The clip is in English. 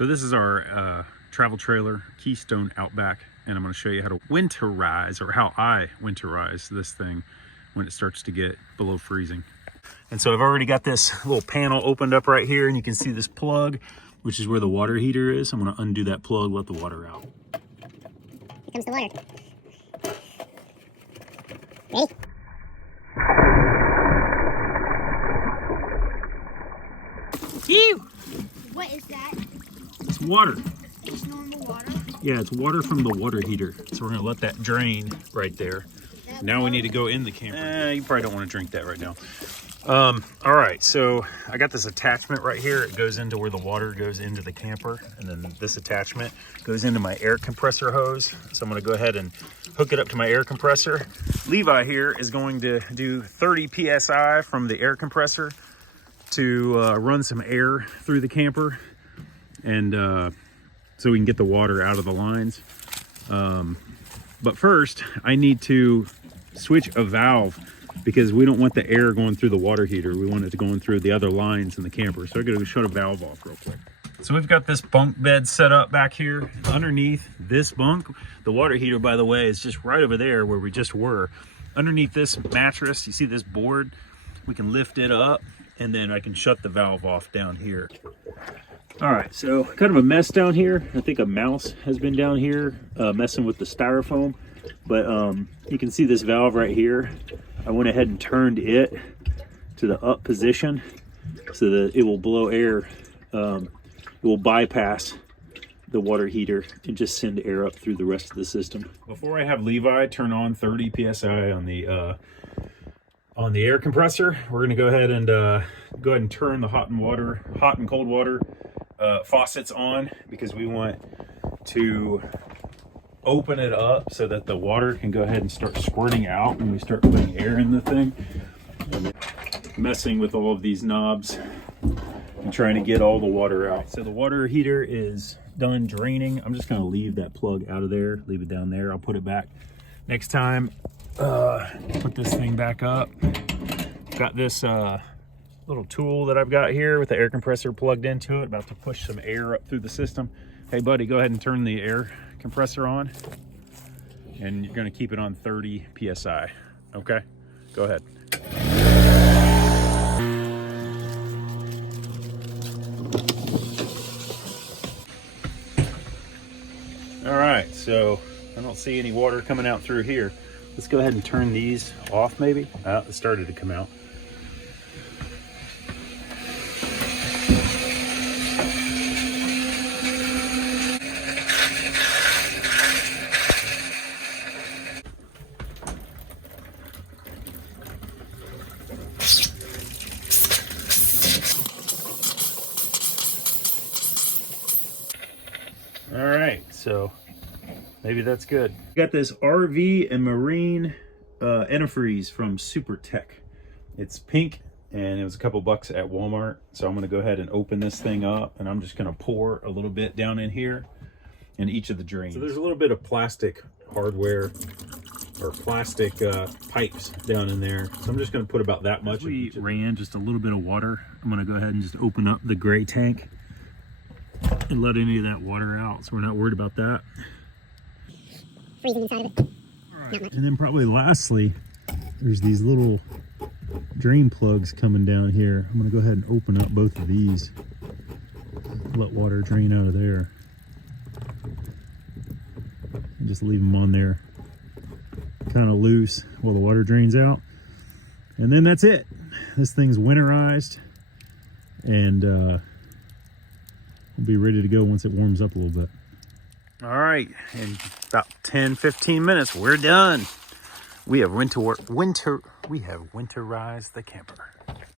So this is our travel trailer, Keystone Outback, and I'm going to show you how to winterize, or how I winterize this thing when it starts to get below freezing. And so I've already got this little panel opened up right here, and you can see this plug, which is where the water heater is. I'm going to undo that plug, let the water out. Here comes the water. Ready? Ew! What is that? It's water. It's normal water? Yeah, it's water from the water heater. So we're gonna let that drain right there. Now we need to go in the camper. You probably don't want to drink that right now. All right, so I got this attachment right here. It goes into where the water goes into the camper, and then this attachment goes into my air compressor hose. So I'm gonna go ahead and hook it up to my air compressor. Levi here is going to do 30 PSI from the air compressor to run some air through the camper, and so we can get the water out of the lines. But first, I need to switch a valve because we don't want the air going through the water heater. We want it to go through the other lines in the camper. So I'm gonna shut a valve off real quick. So we've got this bunk bed set up back here. Underneath this bunk, the water heater, by the way, is just right over there where we just were. Underneath this mattress, you see this board? We can lift it up, and then I can shut the valve off down here. All right, so kind of a mess down here. I think a mouse has been down here messing with the styrofoam, but you can see this valve right here. I went ahead and turned it to the up position so that it will blow air. It will bypass the water heater and just send air up through the rest of the system. Before I have Levi turn on 30 PSI on the air compressor, we're gonna go ahead and turn the hot and cold water faucets on, because we want to open it up so that the water can go ahead and start squirting out when we start putting air in the thing. And messing with all of these knobs and trying to get all the water out. So the water heater is done draining. I'm just gonna leave that plug out of there, leave it down there. I'll put it back next time. Put this thing back up. Got this little tool that I've got here with the air compressor plugged into it, about to push some air up through the system. Hey buddy, go ahead and turn the air compressor on, and you're gonna keep it on 30 PSI, okay? Go ahead. All right, so I don't see any water coming out through here. Let's go ahead and turn these off maybe. It started to come out. All right, so maybe that's good. Got this RV and marine antifreeze from Super Tech. It's pink, and it was a couple bucks at Walmart. So I'm gonna go ahead and open this thing up, and I'm just gonna pour a little bit down in here in each of the drains. So there's a little bit of plastic hardware or plastic pipes down in there. So I'm just gonna put about that much. We ran just a little bit of water. I'm gonna go ahead and just open up the gray tank and let any of that water out, so we're not worried about that. Freezing inside of it. All right. And then probably lastly, there's these little drain plugs coming down here. I'm gonna go ahead and open up both of these. Let water drain out of there. And just leave them on there kind of loose while the water drains out. And then that's it. This thing's winterized, and we'll be ready to go once it warms up a little bit. All right, in about 10-15 minutes, we're done. We have winterized the camper.